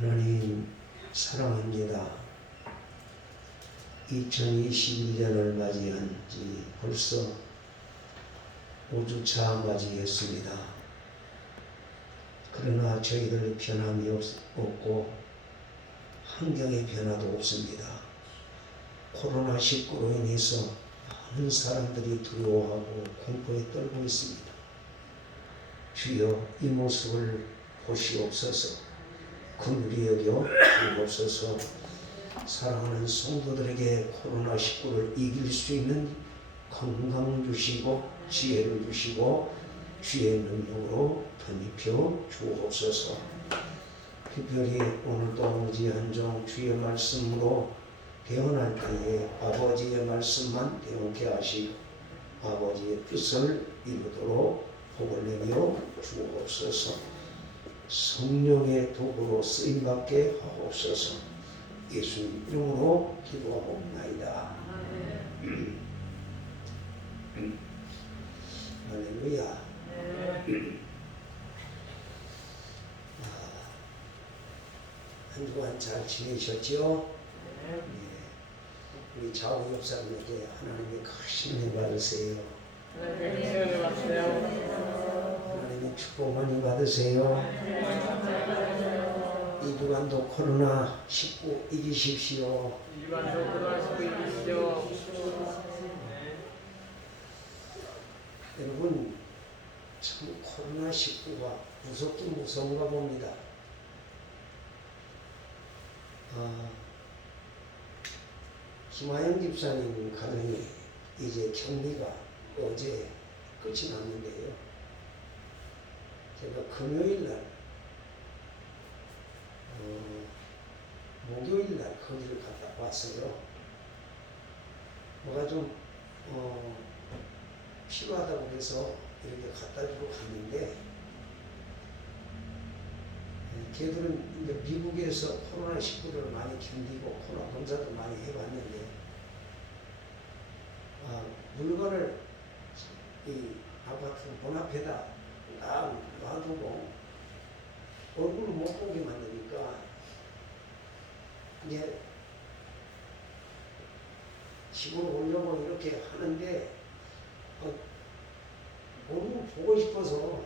하나님 사랑합니다. 2021년을 맞이한 지 벌써 5주차 맞이했습니다. 그러나 저희들 변함이 없고 환경의 변화도 없습니다. 코로나19로 인해서 많은 사람들이 두려워하고 공포에 떨고 있습니다. 주여 이 모습을 보시옵소서. 긍휼히 여겨 주옵소서. 사랑하는 성도들에게 코로나19를 이길 수 있는 건강 주시고 지혜를 주시고 주의 능력으로 덧입혀 주옵소서. 특별히 오늘도 무지한정 주의 말씀으로 배워날 때에 아버지의 말씀만 배우게 하시고 아버지의 뜻을 이루도록 복을 내려 주옵소서. 성령의 도구로 쓰임받게 하옵소서. 예수님 이름으로 기도하옵나이다. 할렐루야. 한 주간 잘 지내셨죠? 네. 우리 좌우 옆사람에게 하나님의 크신 은혜 받으세요. 하나님의 축복 많이 받으세요. 이 주간도 코로나19 이기십시오. 여러분 참 코로나19가 무섭긴 무서운가 봅니다. 김하영 집사님 가정이 이제 격리가 어제 끝이 났는데요. 제가 금요일날 목요일날 거기를 갔다 왔어요. 뭐가 좀 필요하다고 해서 이렇게 갖다 주러 갔는데 걔들은 이제 미국에서 코로나19를 많이 견디고 코로나 검사도 많이 해봤는데 물건을 이 아파트 문 앞에다 놔두고 얼굴을 못 보게 만드니까 이제 집으로 오려고 이렇게 하는데 얼굴 보고 싶어서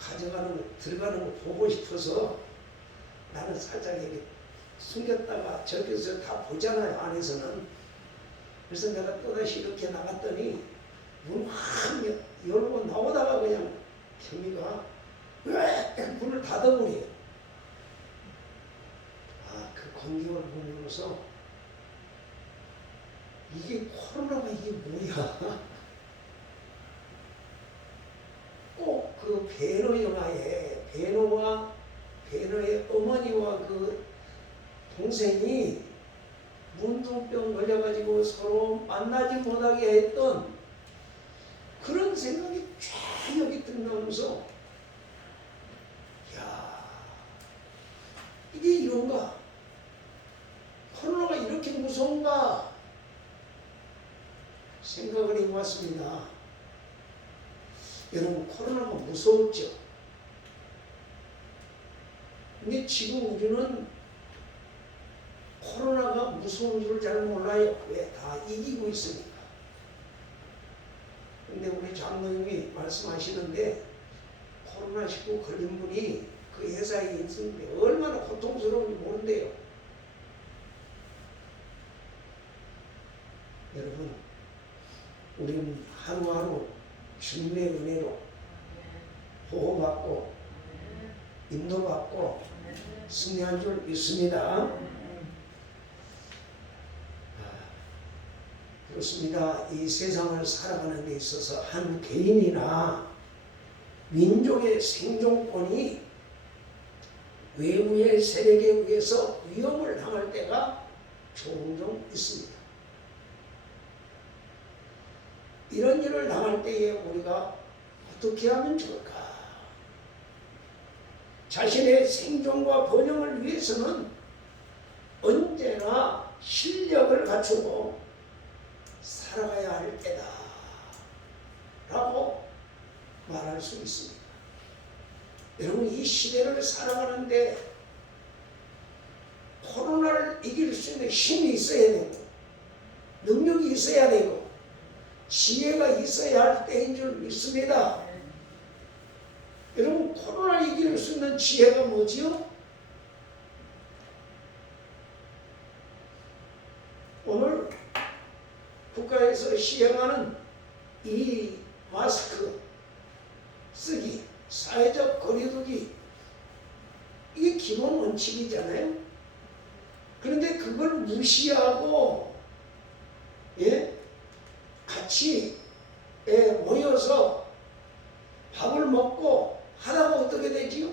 가져가는 거, 들어가는 거 보고 싶어서 나는 살짝 이렇게 숨겼다가 저기서 다 보잖아요, 안에서는. 그래서 내가 또다시 이렇게 나갔더니 문 확 열고 나오다가 그냥 개미가 문을 닫아버려요. 그 광경을 보면서 이게 코로나가 이게 뭐야? 꼭 그 배너 영화에 배너의 어머니와 그 동생이 문둥병 걸려가지고 서로 만나지 못하게 했던 그런 생각이 쫙 여기 들어나면서 이게 이런가? 코로나가 이렇게 무서운가? 생각을 해봤습니다. 여러분 코로나가 무서웠죠? 근데 지금 우리는 코로나가 무서운 줄 잘 몰라요. 왜? 다 이기고 있으니까. 근데 우리 장로님이 말씀하시는데 코로나19 걸린 분이 그 회사에 있었는데 얼마나 고통스러운지 모른대요. 여러분 우리는 하루하루 주님의 은혜로 보호받고 인도받고 승리한 줄 믿습니다. 그렇습니다. 이 세상을 살아가는 데 있어서 한 개인이나 민족의 생존권이 외부의 세력에 의해서 위험을 당할 때가 종종 있습니다. 이런 일을 당할 때에 우리가 어떻게 하면 좋을까? 자신의 생존과 번영을 위해서는 언제나 실력을 갖추고 살아가야 할 때다 라고 말할 수 있습니다. 여러분 이 시대를 살아가는데 있는 힘이 있어야 되고 능력이 있어야 되고 지혜가 있어야 할 때인 줄 믿습니다. 여러분, 코로나를 이길 수 있는 지혜가 뭐지요? 오늘 국가에서 시행하는 이 마스크 쓰기, 사회적 거리두기, 이게 기본 원칙이잖아요. 그런데 그걸 무시하고 같이 모여서 밥을 먹고 하다가 어떻게 되지요?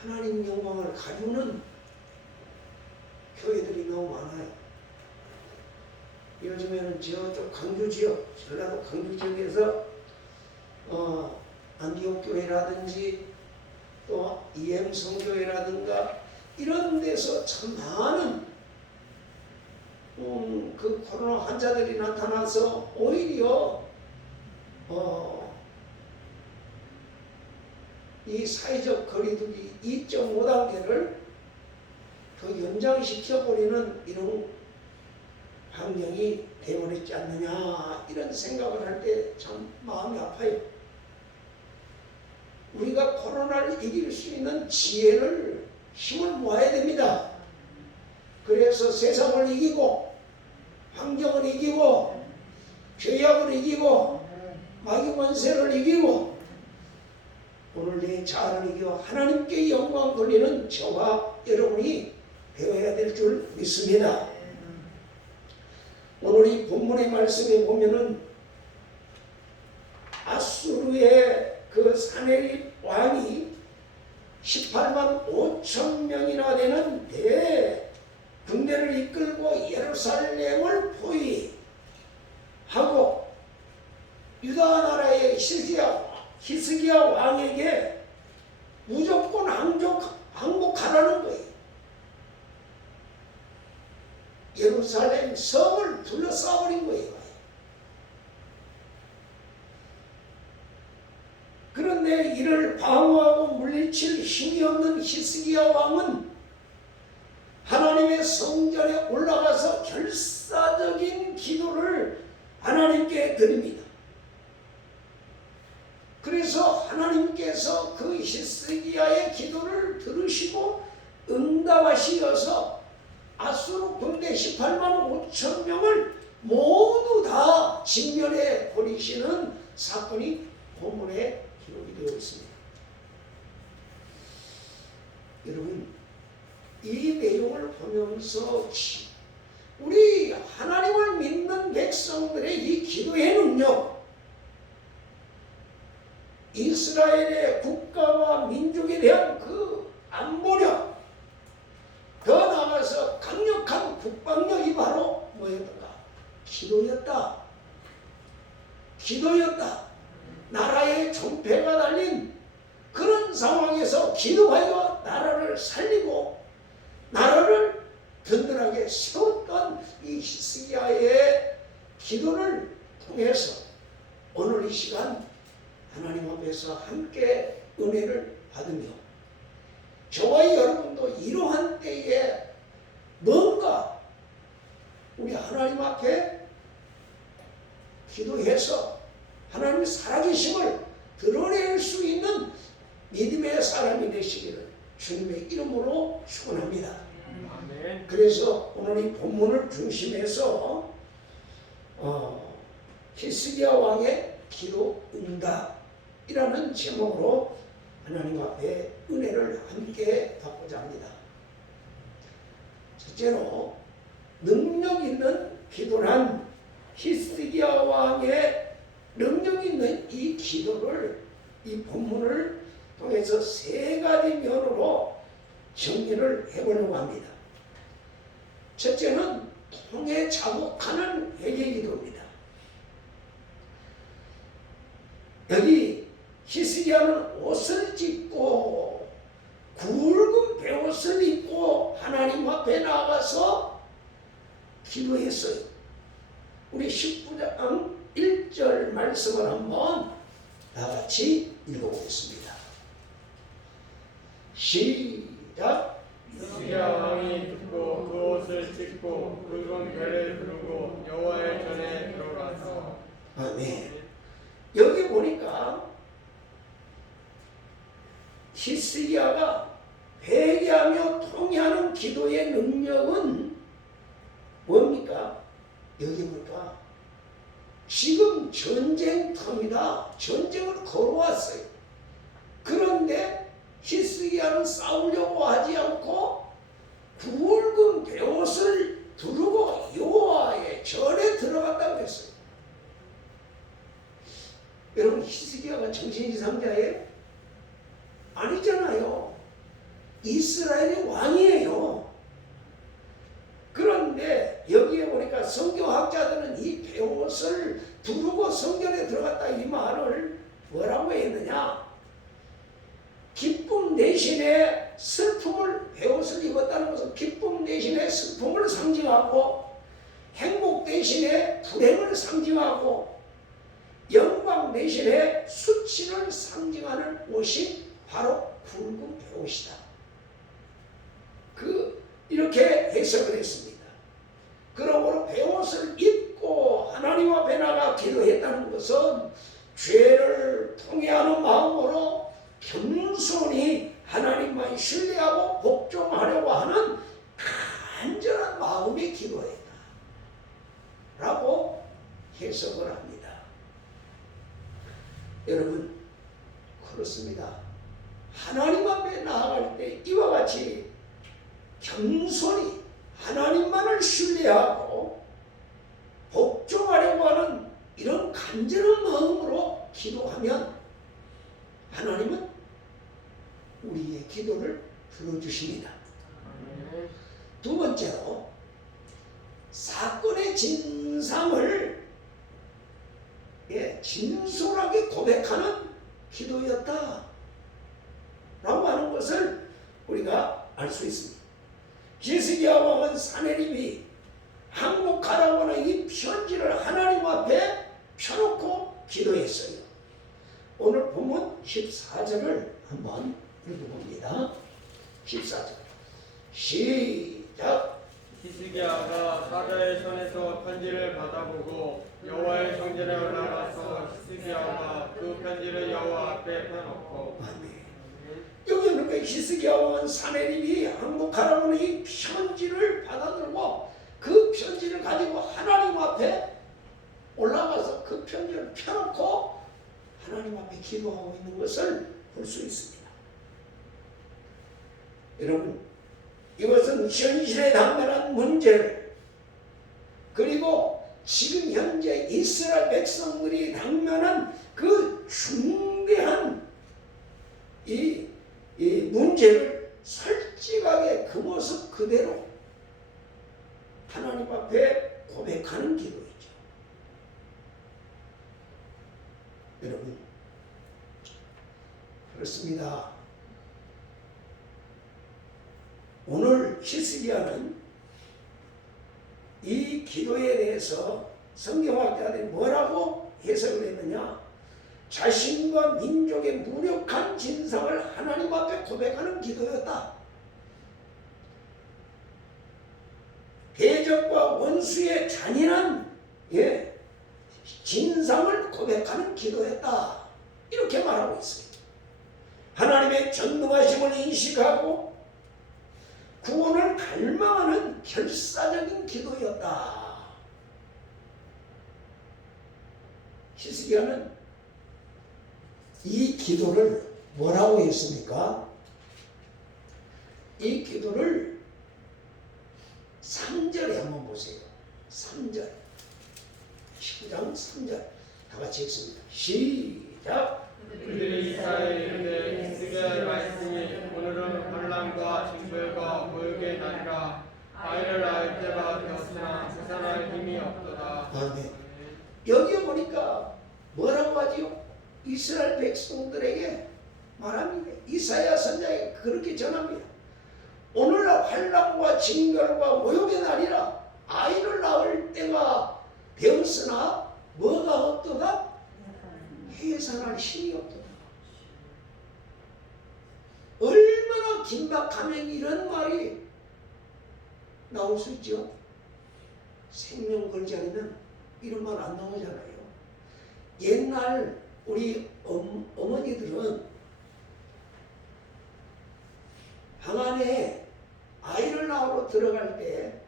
하나님 영광을 가리우는 교회들이 너무 많아요. 요즘에는 저쪽 강주 지역, 전라도 강주 지역에서 안디옥 교회라든지 또 이엠성교회라든가 이런 데서 참 많은 그 코로나 환자들이 나타나서 오히려 이 사회적 거리두기 2.5단계를 더 연장시켜버리는 이런 환경이 되어버렸지 않느냐, 이런 생각을 할 때 참 마음이 아파요. 우리가 코로나를 이길 수 있는 지혜를, 힘을 모아야 됩니다. 그래서 세상을 이기고 환경을 이기고 죄악을 이기고 마귀 권세를 이기고 오늘 내 자아를 이겨 하나님께 영광 돌리는 저와 여러분이 되어야 될 줄 믿습니다. 오늘 이 본문의 말씀에 보면은 아수르의 그 사내립 왕이 18만 5천 명이나 되는 대군대를 이끌고 예루살렘을 포위하고 유다 나라의 히스기야 왕에게 무조건 항복하라는 거예요. 예루살렘 성을 둘러싸버린 거예요. 그런데 이를 방어하고 물리칠 힘이 없는 히스기야 왕은 하나님의 성전에 올라가서 결사적인 기도를 하나님께 드립니다. 그래서 하나님께서 그 히스기야의 기도를 들으시고 응답하시어서 아수르 군대 18만 5천 명을 모두 다 진멸해 버리시는 사건이 본문에 기록이 되어 있습니다. 여러분, 이 내용을 보면서 우리 하나님을 믿는 백성들의 이 기도의 능력, 이스라엘의 국가와 민족에 대한 그 안보력, 더 나아가서 강력한 국방력이 바로 뭐였던가? 기도였다. 기도였다. 나라의 존폐가 달린 그런 상황에서 기도하여 나라를 살리고 나라를 든든하게 세웠던 이 히스기야의 기도를 통해서 오늘 이 시간 하나님 앞에서 함께 은혜를 받으며 저와 여러분도 이러한 때에 뭔가 우리 하나님 앞에 기도해서 하나님의 살아계심을 드러낼 수 있는 믿음의 사람이 되시기를 주님의 이름으로 축원합니다. 그래서 오늘 이 본문을 중심해서 히스기야 왕의 기도 응답이라는 제목으로 하나님 앞에 은혜를 함께 받고자 합니다. 첫째로 능력 있는 기도란 히스기야 왕의 능력 있는 이 기도를 이 본문을 통해서 세 가지 면으로 정리를 해보려고 합니다. 첫째는 통에 자복하는 회개 기도입니다. 여기 히스기야는 옷을 찢고 굵은 베옷을 입고 하나님 앞에 나가서 기도했어요. 우리 19장 1절 말씀을 한번 다같이 읽어보겠습니다. 시작. 히스기야 왕이 듣고 그 옷을 찢고 붉은 별을 두르고 여호와의 전에 들어가서. 아멘. 여기 보니까 히스기야가 회개하며 통회하는 기도의 능력은 뭡니까? 여기 보니까 지금 전쟁터입니다. 전쟁을 걸어왔어요. 그런데 히스기야는 싸우려고 하지 않고 굵은 베옷을 두르고 여호와의 전에 들어갔다고 했어요. 여러분, 히스기야가 정신이상자예요? 아니잖아요. 이스라엘의 왕이에요. 그런데 여기에 보니까 성경학자들은 이 베옷을 두르고 성전에 들어갔다 이 말을 뭐라고 했느냐? 기쁨 대신에 슬픔을, 베옷을 입었다는 것은 기쁨 대신에 슬픔을 상징하고 행복 대신에 불행을 상징하고 영광 대신에 수치를 상징하는 옷이 바로 굵은 베옷이다. 이렇게 해석을 했습니다. 그러므로 베옷을 입고 하나님 앞에 나가 기도했다는 것은 죄를 통회하는 마음으로 겸손히 하나님만 신뢰하고 복종하려고 하는 간절한 마음의 기도였다 라고 해석을 합니다. 여러분, 그렇습니다. 하나님 앞에 나아갈 때 이와 같이 겸손히 하나님만을 신뢰하고 복종하려고 하는 이런 간절한 마음으로 기도하면 하나님은 우리의 기도를 들어주십니다. 두 번째로 사건의 진상을 진솔하게 고백하는 기도였다 라고 하는 것을 우리가 알 수 있습니다. 히스기야 왕은 사내립이 항복하라고 하는 이 편지를 하나님 앞에 펴놓고 기도했어요. 오늘 본문 14절을 한번 읽어봅니다. 14절 시작. 히스기야가 사자의 손에서 편지를 받아보고 여호와의 성전에 올라가서 히스기야가 그 편지를 여호와 앞에 펴놓고. 아멘. 여기 그러니까 히스기야 왕은 사내립이 항복하라고 하는 이 편지를 받아들고 그 편지를 가지고 하나님 앞에 올라가서 그 편지를 펴놓고 하나님 앞에 기도하고 있는 것을 볼 수 있습니다. 여러분, 이것은 현실에 당면한 문제를, 그리고 지금 현재 이스라엘 백성들이 당면한 그 중대한 이 문제를 솔직하게 그 모습 그대로 하나님 앞에 고백하는 기도이죠. 여러분, 그렇습니다. 오늘 히스기야는 이 기도에 대해서 성경학자들이 뭐라고 해석을 했느냐? 자신과 민족의 무력한 진상을 하나님 앞에 고백하는 기도였다. 대적과 원수의 잔인한 진상을 고백하는 기도였다. 이렇게 말하고 있습니다. 하나님의 전능하심을 인식하고 구원을 갈망하는 결사적인 기도였다. 히스기야는 이 기도를 뭐라고 했습니까? 이 기도를 3절에 한번 보세요. 3절. 19장 3절. 다 같이 읽습니다. 시작. 그들이 이스라엘에 이르되 히스기야의 말씀이 오늘은 환난과 징벌과 모욕의 날이라 아이를 낳을 때가 되었으나 생산할 힘이 없도다. 아멘. 여기 보니까 뭐라고 하지요? 이스라엘 백성들에게 말합니다. 이사야 선지자에게 그렇게 전합니다. 오늘날 환난과 징벌과 모욕의 날이라 아이를 낳을 때가 되었으나 뭐가 없도다? 해산할 힘이 없도다. 얼마나 긴박하면 이런 말이 나올 수 있죠. 생명 걸지 않으면 이런 말 안 나오잖아요. 옛날 우리 어머니들은 방 안에 아이를 낳으러 들어갈 때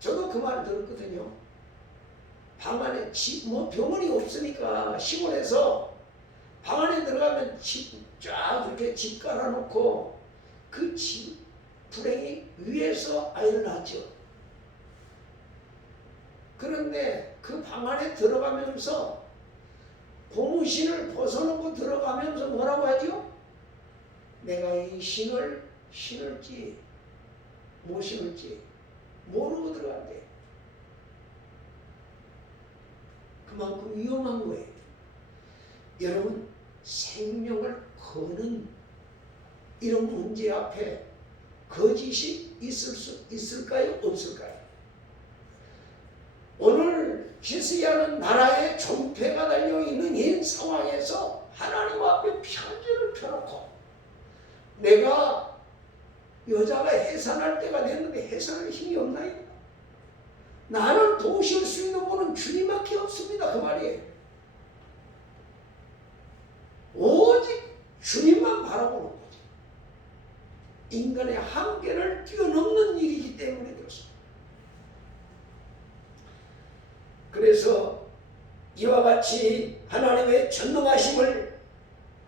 저도 그 말을 들었거든요. 방 안에 병원이 없으니까 시골에서 방 안에 들어가면 쫙 그렇게 집 깔아놓고 그 집 불행이 위에서 아이를 낳죠. 그런데 그 방 안에 들어가면서 고무신을 벗어놓고 들어가면서 뭐라고 하죠? 내가 이 신을 신을지 못 신을지 모르고 들어간대. 그만큼 위험한 거예요. 여러분, 생명을 거는 이런 문제 앞에 거짓이 있을 수 있을까요? 없을까요? 오늘 히스기야는 나라에 존폐가 달려있는 이 상황에서 하나님 앞에 편지를 펴놓고 내가 여자가 해산할 때가 됐는데 해산할 힘이 없나요? 나를 도우실 수 있는 분은 주님밖에 없습니다. 그 말이에요. 오직 주님만 바라보는 거죠. 인간의 한계를 뛰어넘는 일이기 때문에 그렇습니다. 그래서 이와 같이 하나님의 전능하심을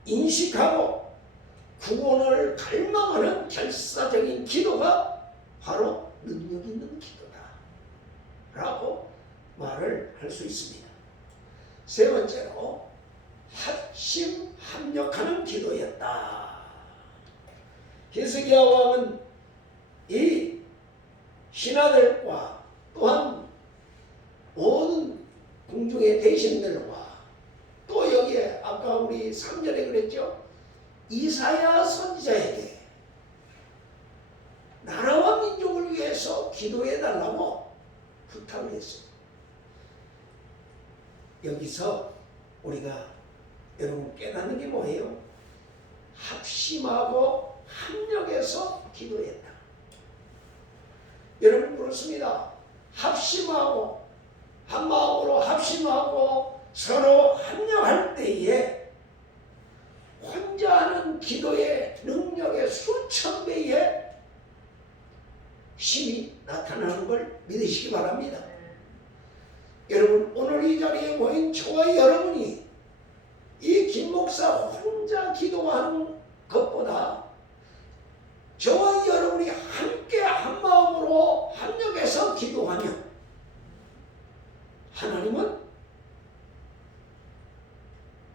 인식하고 구원을 갈망하는 결사적인 기도가 바로 능력 있는 기도다 라고 말을 할 수 있습니다. 세 번째로 합심합력하는 기도였다. 히스기야 왕은 이 신하들과 또한 모든 궁중의 대신들과 또 여기에 아까 우리 3절에 그랬죠. 이사야 선지자에게 나라와 민족을 위해서 기도해달라고 부탁을 했습니다. 여기서 우리가 여러분 깨닫는 게 뭐예요? 합심하고 합력해서 기도했다. 여러분 그렇습니다. 합심하고 한마음으로 합심하고 서로 합력할 때에 혼자 하는 기도의 능력의 수천 배의 힘이 나타나는 걸 믿으시기 바랍니다. 여러분 오늘 이 자리에 모인 저와 여러분이 이 김 목사 혼자 기도하는 것보다 저와 여러분이 함께 한마음으로 합력해서 기도하면 하나님은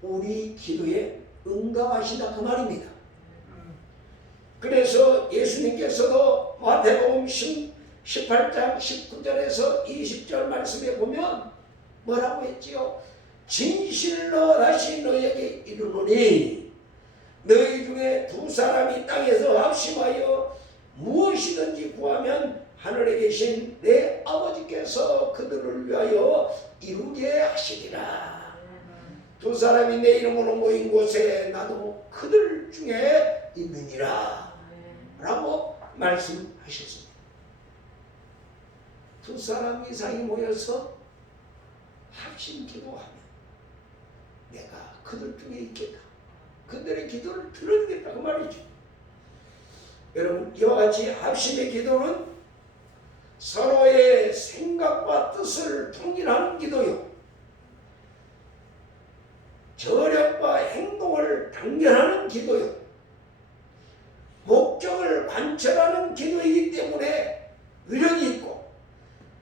우리 기도에 응답하신다 그 말입니다. 그래서 예수님께서도 마태복음 18장 19절에서 20절 말씀에 보면 뭐라고 했지요? 진실로 다시 너희에게 이르노니 너희 중에 두 사람이 땅에서 합심하여 무엇이든지 구하면 하늘에 계신 내 아버지께서 그들을 위하여 이루게 하시리라. 두 사람이 내 이름으로 모인 곳에 나도 그들 중에 있느니라 라고 말씀하셨습니다. 두 사람 이상이 모여서 합심 기도하면 내가 그들 중에 있겠다. 그들의 기도를 들어주겠다 그 말이죠. 여러분 이와 같이 합심의 기도는 서로의 생각과 뜻을 통일하는 기도요. 저력과 행동을 단결하는 기도요. 목적을 관철하는 기도이기 때문에 위력이 있고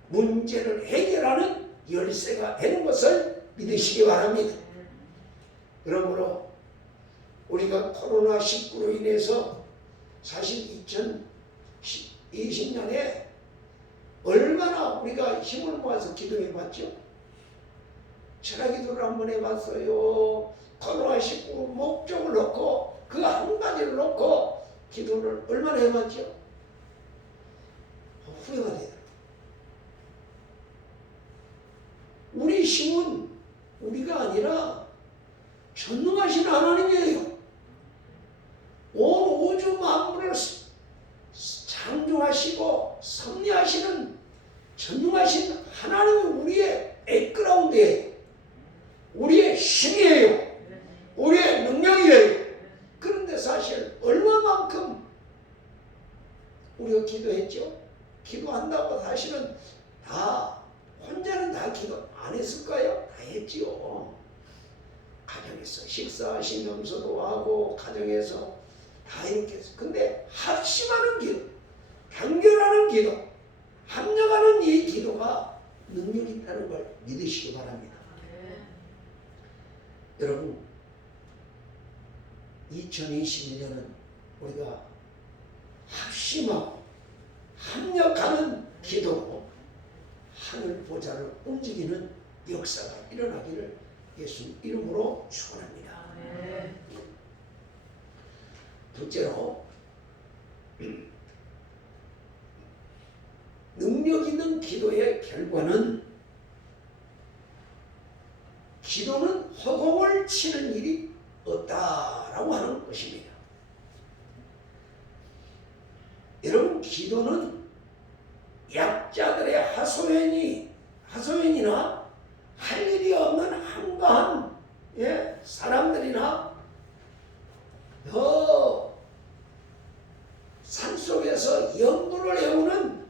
문제를 해결하는 열쇠가 되는 것을 믿으시기 바랍니다. 그러므로 우리가 코로나19로 인해서 사실 2020년에 얼마나 우리가 힘을 모아서 기도해 봤죠? 철학기도를 한번 해봤어요. 코로나19 목적을 놓고 그 한 가지를 놓고 기도를 얼마나 해봤죠? 후회가 돼요. 우리 힘은 우리가 아니라 전능하신 하나님이에요. 온 우주 만물을 우리가 기도했죠? 기도한다고 사실은 다 혼자는 다 기도 안 했을까요? 다 했지요. 가정에서 식사하시면서도 하고 가정에서 다 이렇게 했어요. 근데 합심하는 기도, 단결하는 기도, 합력하는 이 기도가 능력이 있다는 걸 믿으시기 바랍니다. 여러분 2021년은 우리가 합심하고 합력하는 기도로 하늘 보좌를 움직이는 역사가 일어나기를 예수 이름으로 축원합니다. 둘째로 능력 있는 기도의 결과는 기도는 허공을 치는 일이 없다라고 하는 것입니다. 여러분 기도는 약자들의 하소연이나 할 일이 없는 한가한 사람들이나 산속에서 연불을 해오는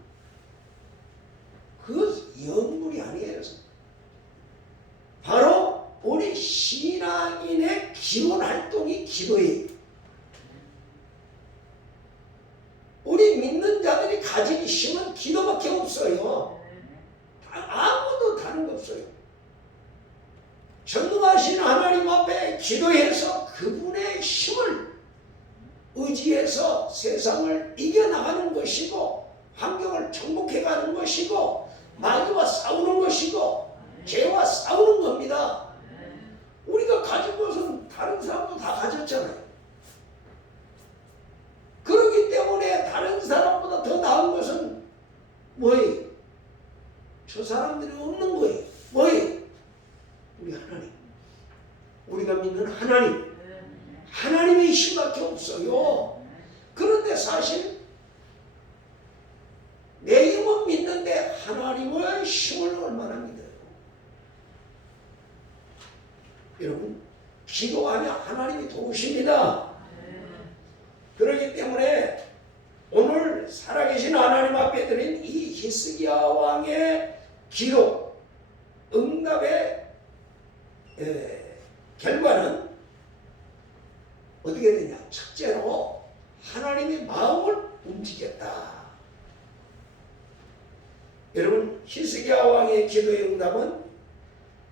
그 연불이 아니에요. 바로 우리 신앙인의 기본 활동이 기도예요. 우리 믿는 자들이 가진 힘은 기도밖에 없어요. 아무도 다른 거 없어요. 전능하신 하나님 앞에 기도해서 그분의 힘을 의지해서 세상을 이겨나가는 것이고 환경을 정복해가는 것이고 마귀와 싸우는 것이고 죄와 싸우는 겁니다. 우리가 가진 것은 다른 사람도 다 가졌잖아요. 그렇기 때문에 다른 사람보다 더 나은 것은 뭐예요? 저 사람들이 없는 거예요. 뭐예요? 우리 하나님. 우리가 믿는 하나님. 하나님의 힘밖에 없어요. 그런데 사실 내 힘은 믿는데 하나님의 힘을 얼마나 믿어요? 여러분 기도하면 하나님이 도우십니다. 그렇기 때문에 오늘 살아계신 하나님 앞에 드린 이 히스기야 왕의 기도 응답의 결과는 어떻게 되냐? 첫째로 하나님의 마음을 움직였다. 여러분 히스기야 왕의 기도의 응답은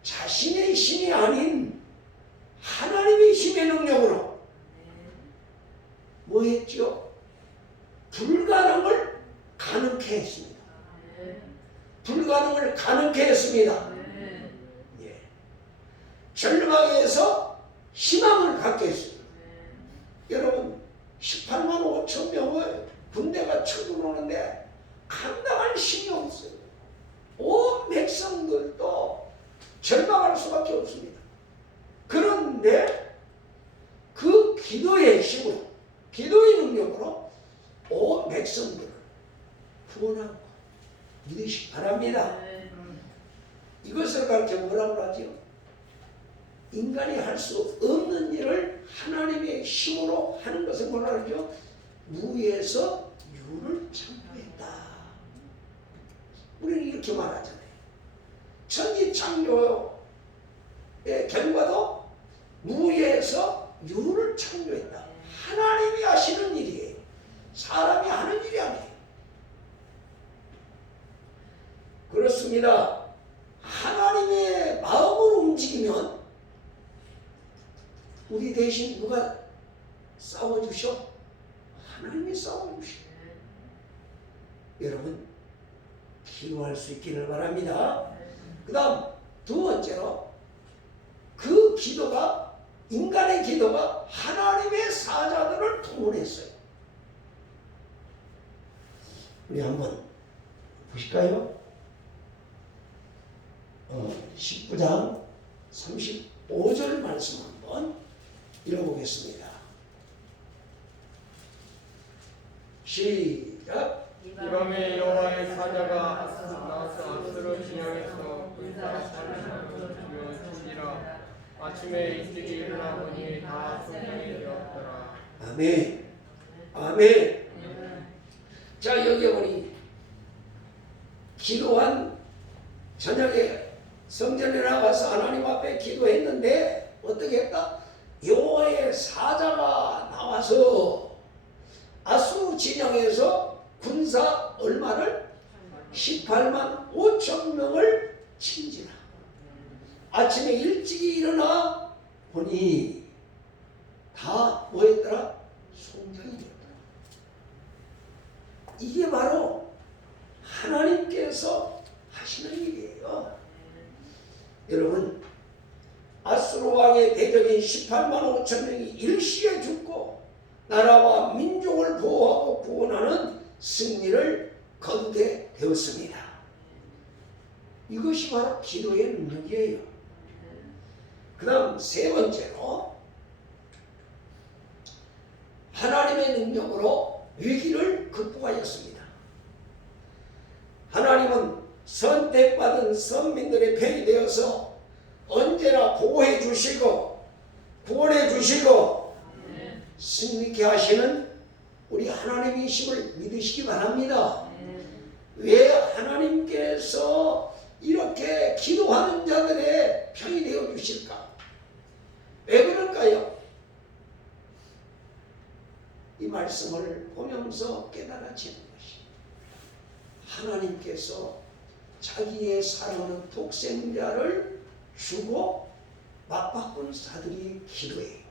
자신의 힘이 아닌 하나님의 힘의 능력으로 뭐 했죠? 불가능을 가능케 했습니다. 불가능을 가능케 했습니다. 예. 절망에서 희망을 갖게 했습니다. 여러분 18만 5천 명의 군대가 쳐들어오는데 감당할 힘이 없어요. 온 백성들도 절망할 수밖에 없습니다. 그런데 그 기도의 힘으로 기도의 능력으로 온 백성들을 구원하고 믿으시기 바랍니다. 이것을 가르쳐 뭐라고 하죠? 인간이 할 수 없는 일을 하나님의 힘으로 하는 것을 뭐라 그러죠? 무에서 유를 창조했다. 우리는 이렇게 말하잖아요. 천지 창조의 결과도 무에서 유를 창조했다. 하나님이 하시는 일이에요. 사람이 하는 일이 아니에요. 그렇습니다. 하나님의 마음으로 움직이면 우리 대신 누가 싸워주셔? 하나님이 싸워주셔. 여러분 기도할 수 있기를 바랍니다. 그 다음 두 번째로 그 기도가 인간의 기도가 하나님의 사자들을 동원했어요. 우리 한번 보실까요? 19장 35절 말씀 한번 읽어보겠습니다. 시작. 이 밤에 여호와의 사자가 나서 아스로 진영에서 군사 3,000명을 죽여 죽이라. 아침에 일찍이 일어나 보니 다 소생이 되었더라. 아멘. 아멘. 자, 여기 보니 기도한 저녁에 성전에 나가서 하나님 앞에 기도했는데 어떻게 했다? 여호와의 사자가 나와서 아수르 진영에서 군사 얼마를? 18만 5천 명을 침지라. 아침에 일찍이 일어나 보니 다 뭐였더라? 송장이 되었더라. 이게 바로 하나님께서 하시는 일이에요. 여러분, 아수르 왕의 대적인 18만 5천 명이 일시에 죽고 나라와 민족을 보호하고 구원하는 승리를 거두게 되었습니다. 이것이 바로 기도의 능력이에요. 그 다음 세 번째로 하나님의 능력으로 위기를 극복하였습니다. 하나님은 선택받은 선민들의 편이 되어서 언제나 보호해 주시고 구원해 주시고 승리케 하시는 우리 하나님이심을 믿으시기 바랍니다. 왜 하나님께서 이렇게 기도하는 자들의 편이 되어 주실까? 왜 그럴까요? 이 말씀을 보면서 깨달아지는 것이 하나님께서 자기의 사랑하는 독생자를 주고 맞바꾼 자들이 기도해요.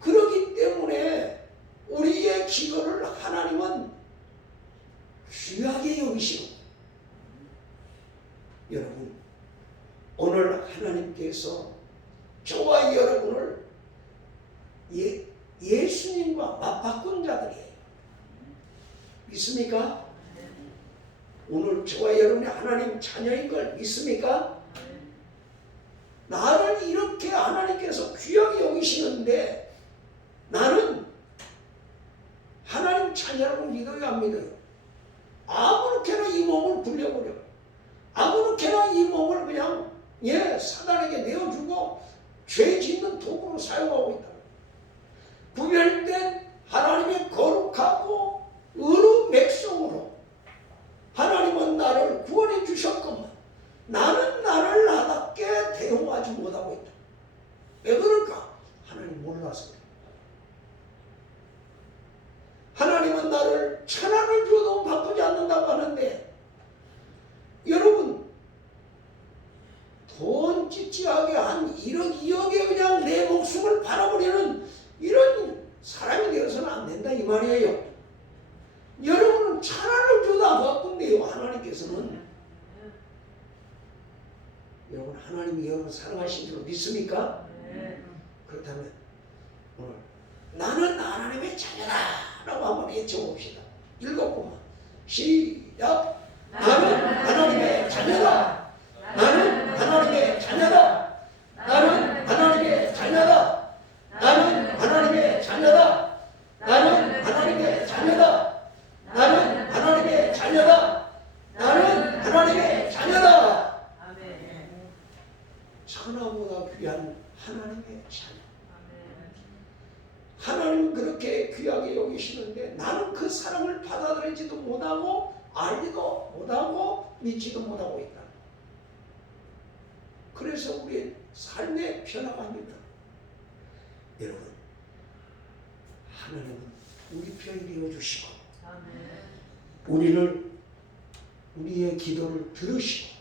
그렇기 때문에 우리의 기도를 하나님은 귀하게 여기시고, 여러분, 오늘 하나님께서 저와 여러분을 예수님과 맞바꾼 자들이에요. 믿습니까? 오늘 저와 여러분이 하나님 자녀인 걸 믿습니까? 나를 이렇게 하나님께서 귀하게 여기시는데 나는 하나님 자녀라고 믿어요, 안 믿어요? 아무렇게나 이 몸을 불려버려. 아무렇게나 이 몸을 그냥 사단에게 내어주고 죄 짓는 도구로 사용하고 있다. 구별된 하나님의 거룩하고 의로운 백성으로 하나님은 나를 구원해 주셨건만 나는 나를 나답게 대응하지 못하고 있다. 왜 그럴까? 하나님 몰라서 그래. 하나님은 나를 천하를 줘도 바꾸지 않는다고 하는데, 여러분, 돈 찌찌하게 한 1억 2억에 그냥 내 목숨을 팔아버리는 이런 사람이 되어서는 안 된다 이 말이에요. 여러분은 천하를 줘도 안 바꾼대요. 하나님께서는. 여러분, 하나님이 여러분 사랑하신 줄 믿습니까? 그렇다면 오늘 나는 하나님의 자녀다 라고 한번 외쳐봅시다. 7번만 시작. 나는 하나님의 자녀다. 나는 하나님의 자녀다. 나는 하나님의 자녀다. 나는 하나님의 자녀다. 나는 하나님의 자녀다. 나는 하나님의 자녀다. 나는 하나님의 자녀다. 천하보다 귀한 하나님의 자녀. 하나님은 그렇게 귀하게 여기시는데 나는 그 사랑을 받아들이지도 못하고 알지도 못하고 믿지도 못하고 있다. 그래서 우리의 삶의 변화가 아닙니다. 여러분, 하나님은 우리 편이 되어주시고 우리의 기도를 들으시고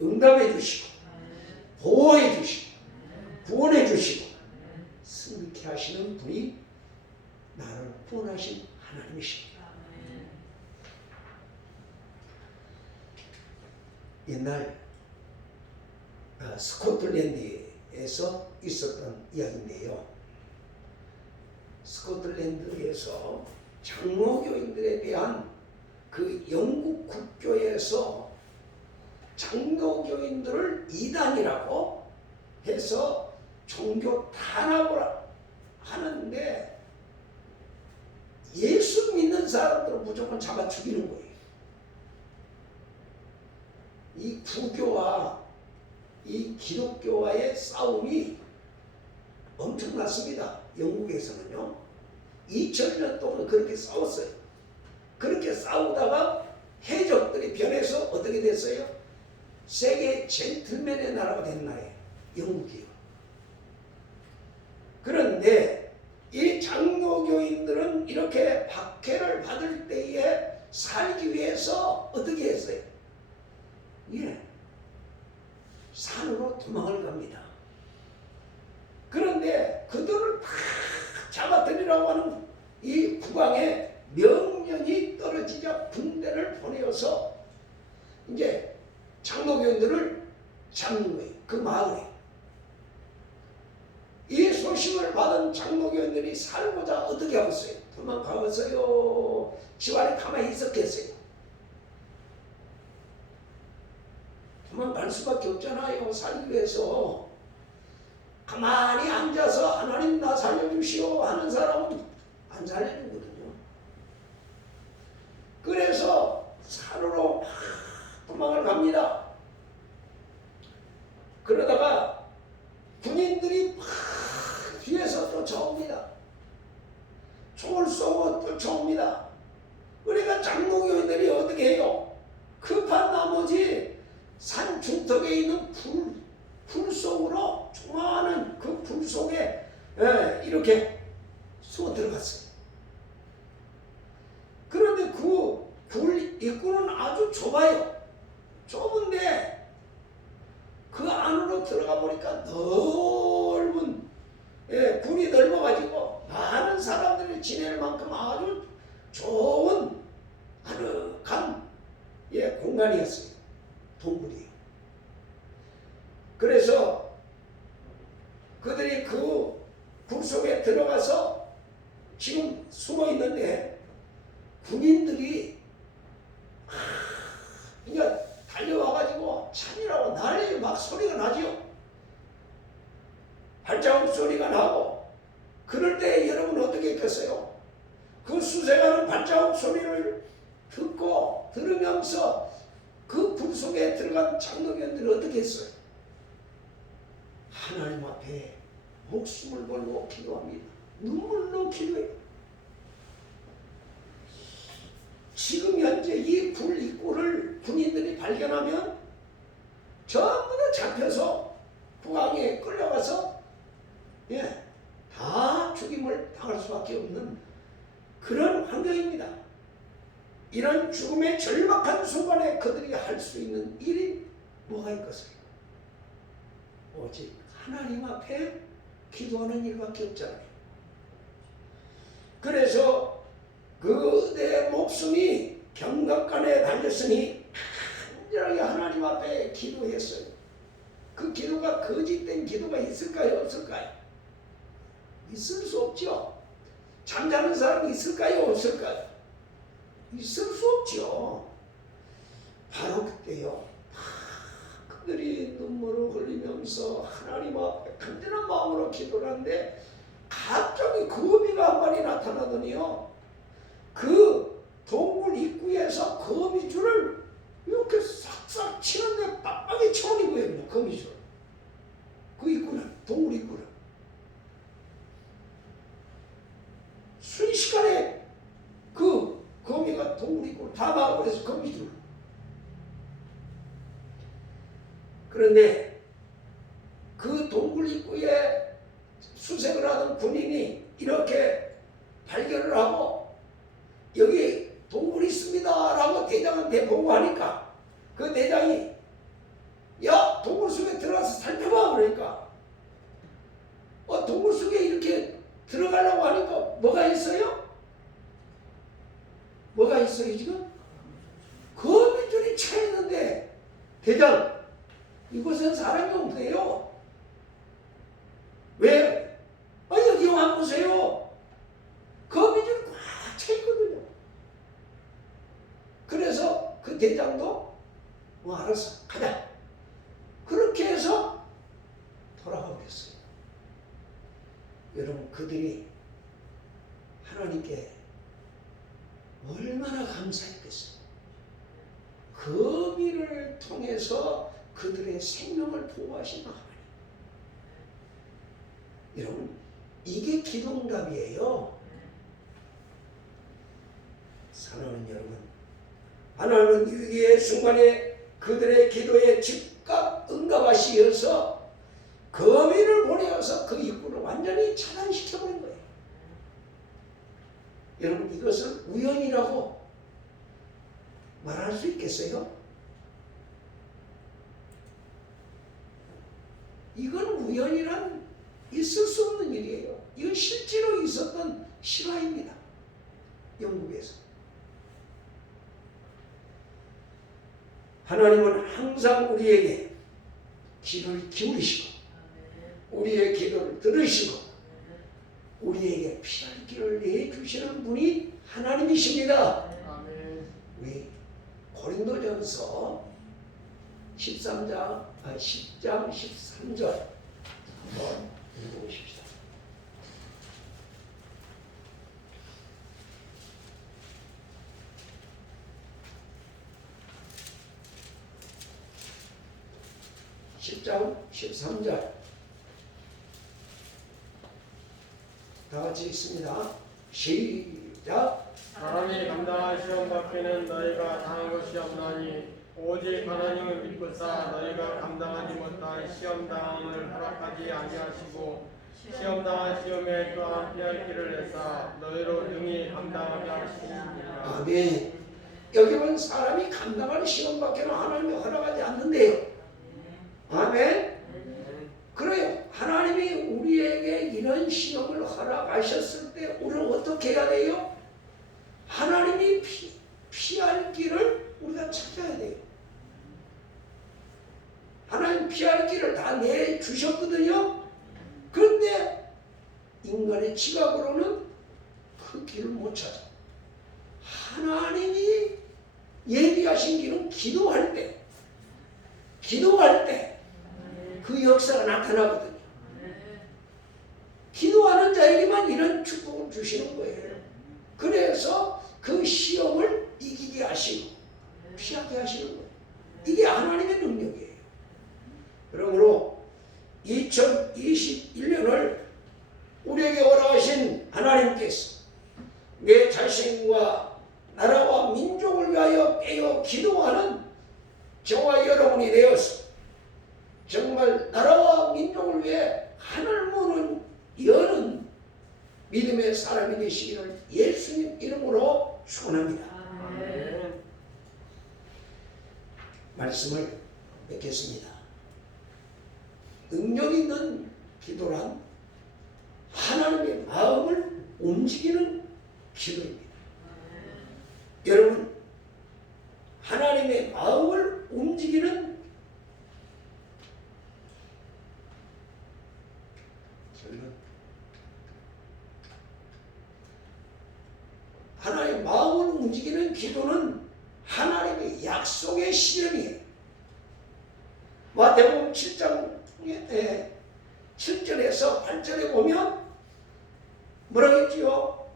응답해 주시고 보호해 주시고 구원해 주시고 승리케 하시는 분이 나를 구원하신 하나님이십니다. 옛날 스코틀랜드에서 있었던 이야기인데요. 스코틀랜드에서 장로교인들에 대한 그 영국 국교에서 장로교인들을 이단이라고 해서 종교 탄압을 하는데 예수 믿는 사람들을 무조건 잡아 죽이는 거예요. 이 부교와 이 기독교와의 싸움이 엄청났습니다. 영국에서는요. 2000년 동안 그렇게 싸웠어요. 그렇게 싸우다가 해적들이 변해서 어떻게 됐어요? 세계 젠틀맨의 나라가 된 나라예요. 영국이요. 그런데 이 장로교인들은 이렇게 박해를 받을 때에 살기 위해서 어떻게 했어요? 예, 산으로 도망을 갑니다. 그런데 그들을 다 잡아들이라고 하는 이 국왕의 명령이 떨어지자 군대를 보내어서 이제 장로교인들을 잡는 거예요. 그 마을에. 이 소식을 받은 장로교인들이 살고자 어떻게 하겠어요? 도망가겠어요? 집안에 가만히 있었겠어요? 도망갈 수밖에 없잖아요. 살기 위해서. 가만히 앉아서 하나님 나 살려주시오 하는 사람은 안 살려주거든요. 그래서 산으로 막 도망을 갑니다. 그러다가 군인들이 막 뒤에서 쫓아옵니다. 총을 쏘고 쫓아옵니다. 그러니까 장로교인들이 어떻게 해요? 급한 나머지 산 중턱에 있는 불 속으로 조그마한 그 불 속에 이렇게 숨어 들어갔어요. 그런데 그 불 입구는 아주 좁아요. 좁은데 그 안으로 들어가 보니까 넓은 굴이 넓어가지고 많은 사람들이 지낼 만큼 아주 좋은 아늑한 공간이었어요. 동굴이에요. 그래서 그들이 그 굴 속에 들어가서 지금 숨어 있는데 군인들이 그냥 달려와가지고 찬이라고 난리 막 소리가 나지요. 발자국 소리가 나고 그럴 때 여러분 어떻게 했겠어요? 그 수색하는 발자국 소리를 들으면서 그 불 속에 들어간 장로교인들이 어떻게 했어요? 하나님 앞에 목숨을 걸고 기도합니다. 눈물로 기도해요. 지금 현재 이 불 입구를 군인들이 발견하면 전부 다 잡혀서 국왕에 끌려가서 다 죽임을 당할 수밖에 없는 그런 환경입니다. 이런 죽음의 절박한 순간에 그들이 할 수 있는 일이 뭐가 있겠어요? 오직 하나님 앞에 기도하는 일밖에 없잖아요. 그래서 그대의 목숨이 경각간에 달렸으니 간절하게 하나님 앞에 기도했어요. 그 기도가 거짓된 기도가 있을까요? 없을까요? 있을 수 없죠. 잠자는 사람이 있을까요? 없을까요? 있을 수 없죠. 바로 그때요. 그들이 눈물을 흘리면서 하나님 앞에 간절한 마음으로 기도를 하는데 갑자기 거미가 한 마리 나타나더니요. 그 동굴 입구에서 거미줄을 이렇게 싹싹 치는데 빡빡이 쳐버리고요. 그냥 거미줄. 그 입구를, 동굴 입구를. 순식간에 그 거미가 동굴 입구를 다 막아버려서 거미줄. 그런데 그 동굴 입구에 수색을 하던 군인이 이렇게 발견을 하고 여기 동굴이 있습니다 라고 대장한테 보고하니까 그 대장이 야 동굴 속에 들어가서 살펴봐 그러니까 동굴 속에 이렇게 들어가려고 하니까 뭐가 있어요? 뭐가 있어요 지금? 거미줄이 차 있는데 대장 이곳은 사람이 없네요. 왜? 여기 와보세요. 거미줄 꽉 차 있거든요. 그래서 그 대장도 알았어 가자. 그렇게 해서 돌아가 버렸어요. 여러분 그들이 하나님께 얼마나 감사했겠어요. 거미를 통해서 그들의 생명을 보호하신 하나님. 여러분 이게 기도응답이에요. 사랑하는 여러분, 하나님은 위기의 순간에 그들의 기도에 즉각 응답하시어서 거민을 보내어서 그 입구를 완전히 차단시켜버린 거예요. 여러분, 이것을 우연이라고 말할 수 있겠어요? 이건 우연이란 있을 수 없는 일이에요. 이건 실제로 있었던 실화입니다. 영국에서. 하나님은 항상 우리에게 귀를 기울이시고 우리의 기도를 들으시고 우리에게 피할 길을 내주시는 분이 하나님이십니다. 우리 고린도전서 10장 13절 한번 읽어보십시다. (10장 13절) 다 같이 읽습니다. 시작. 사람이 감당할 시험 밖에는 너희가 당한 것이 없나니 오직 하나님을 믿고사 너희가 감당하지 못한 시험 당함을 허락하지 아니하시고 시험 당한 시험에 또한 피할 길을 내사 너희로 능히 감당하게 하시니라. 아멘. 여기 보면 사람이 감당할 시험밖에는 하나님이 허락하지 않는데요. 아멘. 그래요. 하나님이 우리에게 이런 시험을 허락하셨을 때 우리는 어떻게 해야 돼요? 하나님이 피할 길을 우리가 찾아야 돼요. 하나님 피할 길을 다 내주셨거든요. 그런데 인간의 지각으로는 그 길을 못 찾아. 하나님이 예비하신 길은 기도할 때 그 역사가 나타나거든요. 기도하는 자에게만 이런 축복을 주시는 거예요. 그래서 그 시험을 이기게 하시고 피하게 하시는 거예요. 이게 하나님의 능력이에요. 그러므로 2021년을 우리에게 허락하신 하나님께서 내 자신과 나라와 민족을 위하여 깨어 기도하는 저와 여러분이 되어서 정말 나라와 민족을 위해 하늘 문을 여는 믿음의 사람이 되시기를 예수님 이름으로 축원합니다. 말씀을 맺겠습니다. 능력 있는 기도란 하나님의 마음을 움직이는 기도입니다. 여러분, 하나님의 마음을 움직이는 하나님의 마음을 움직이는 기도는 하나님의 약속의 실현이에요. 마태복음 7장 7절에서 8절에 보면 뭐라고 했지요?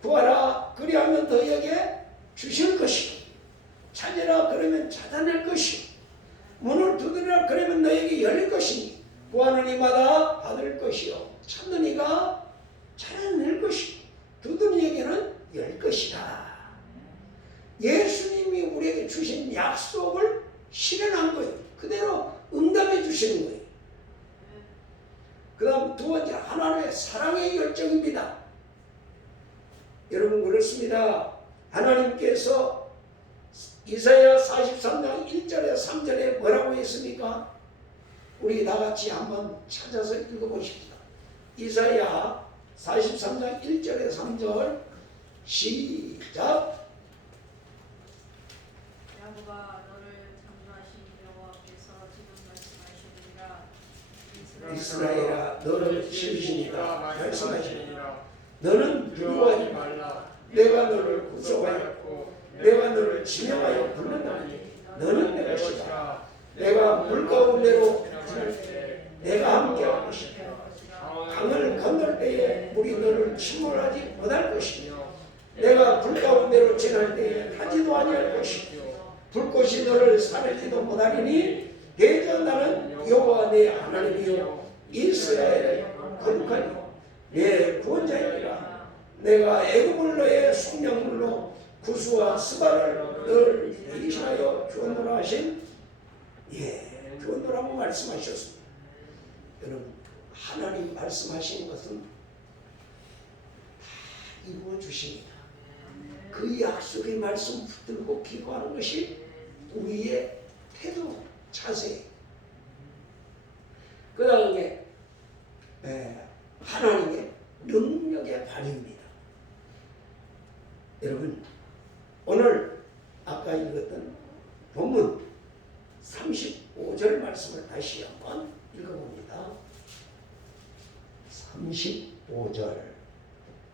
구하라 그리하면 너희에게 주실 것이요 찾으라 그러면 찾아낼 것이요 문을 두드리라 그러면 너희에게 열릴 것이니 구하는 이마다 받을 것이요 찾는 이가 찾아낼 것이요 두드리는 이에게는 열 것이라. 예수님이 우리에게 주신 약속을 실현한 거예요. 그대로 응답해 주시는 거예요. 그 다음 두 번째, 하나님의 사랑의 열정입니다. 여러분, 그렇습니다. 하나님께서 이사야 43장 1절에 3절에 뭐라고 했습니까? 우리 다 같이 한번 찾아서 읽어보십시다. 이사야 43장 1절에 3절 시작. 야곱아 너를 창조하신 여호와께서 지금 말씀하시느니라. 이스라엘아 너를 지으시니까 말씀하시니라. 너는 두려워하지 두려워하지 말라. 내가 너를 구속하였고 내가 너를 지명하여 불렀나니 너는 내 것이다. 내가 물 가운데로 지날 때 내가 함께할 것이다. 강을 건널 때에 물이 너를 침몰하지 못할 것이며 내가 불 가운데로 지날 때에 타지도 아니할 것이며 불꽃이 너를 사르지도 못하리니 대저 나는 여호와 내 하나님이요 이스라엘의 거룩하니 내 구원자이니라. 내가 애굽을 너의 속량물로 구수와 스바를 늘 대신하여 주었노라 하신 주었노라고 말씀하셨습니다. 여러분 하나님 말씀하신 것은 다 이루어 주십니다. 그 약속의 말씀 붙들고 기도하는 것이 우리의 태도, 자세. 그 다음에 하나님의 능력의 발휘입니다. 여러분 오늘 아까 읽었던 본문 35절 말씀을 다시 한번 읽어봅니다. 35절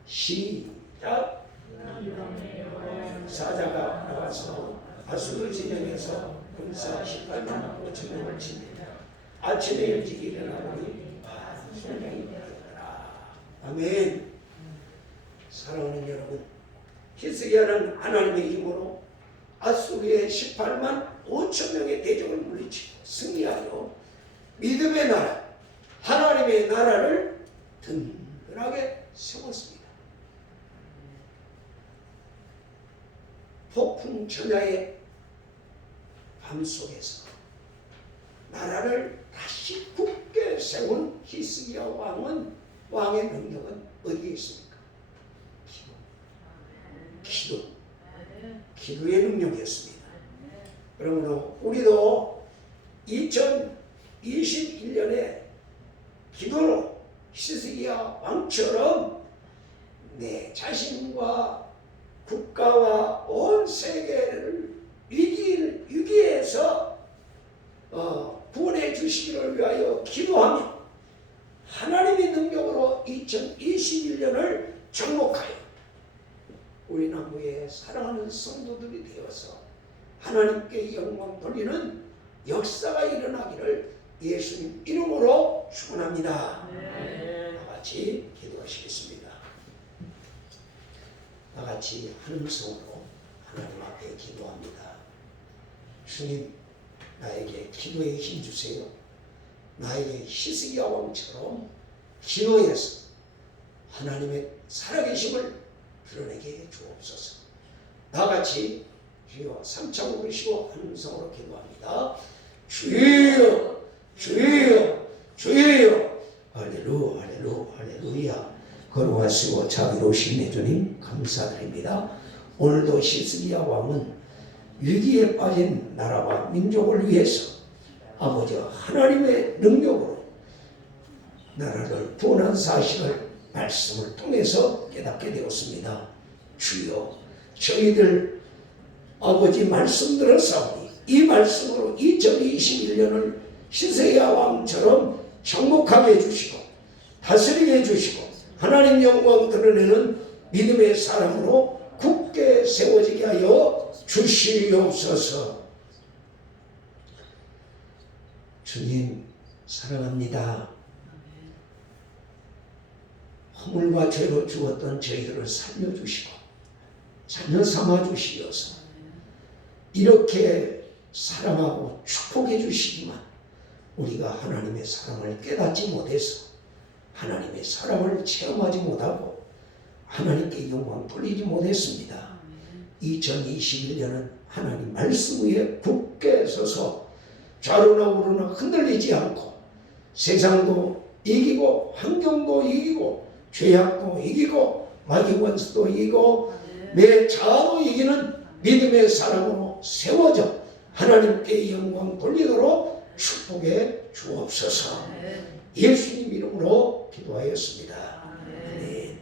시작. 사자가 나와서 아수르 진영에서 군사 18만 5천 명을 치니라. 아침에 일찍 일어나보니 소명이 되었더라. 아멘. 사랑하는 여러분, 히스기야는 하나님의 힘으로 아수르의 18만 5천 명의 대적을 물리치고 승리하여 믿음의 나라, 하나님의 나라를 든든하게 세웠습니다. 폭풍 전야의 밤 속에서 나라를 다시 굳게 세운 히스기야 왕의 능력은 어디에 있습니까? 기도의 능력이었습니다. 그러므로 우리도 2021년에 기도로 히스기야 왕처럼 내 자신과 국가와 온 세계를 위기에서 구원해 주시기를 위하여 기도하며 하나님의 능력으로 2021년을 정복하여 우리 남부의 사랑하는 성도들이 되어서 하나님께 영광 돌리는 역사가 일어나기를 예수님 이름으로 축원합니다. 다 같이 기도하시겠습니다. 다 같이 한 음성으로 하나님 앞에 기도합니다. 주님, 나에게 기도에 힘 주세요. 나에게 히스기야 왕처럼 기도해서 하나님의 살아계심을 드러내게 주옵소서. 다 같이 주여 삼창 부르시고 한 음성으로 기도합니다. 주여, 주여, 주여. 할렐루야, 할렐루야, 할렐루야. 거룩하시고 자비로우신 내 주님 감사드립니다. 오늘도 히스기야 왕은 위기에 빠진 나라와 민족을 위해서 아버지 하나님의 능력으로 나라를 구원한 사실을 말씀을 통해서 깨닫게 되었습니다. 주여, 저희들 아버지 말씀 들었사오니 이 말씀으로 2021년을 히스기야 왕처럼 정복하게 해주시고 다스리게 해주시고 하나님 영광 드러내는 믿음의 사람으로 굳게 세워지게 하여 주시옵소서. 주님 사랑합니다. 허물과 죄로 죽었던 저희들을 살려주시고 자녀 삼아주시어서 이렇게 사랑하고 축복해 주시지만 우리가 하나님의 사랑을 깨닫지 못해서 하나님의 사랑을 체험하지 못하고 하나님께 영광 돌리지 못했습니다. 2021년은 하나님 말씀 위에 굳게 서서 좌로나 우로나 흔들리지 않고 세상도 이기고 환경도 이기고 죄악도 이기고 마귀 원수도 이기고 내 자아도 이기는 믿음의 사람으로 세워져 하나님께 영광 돌리도록 축복해 주옵소서. 예수님 이름으로 기도하였습니다. 아멘.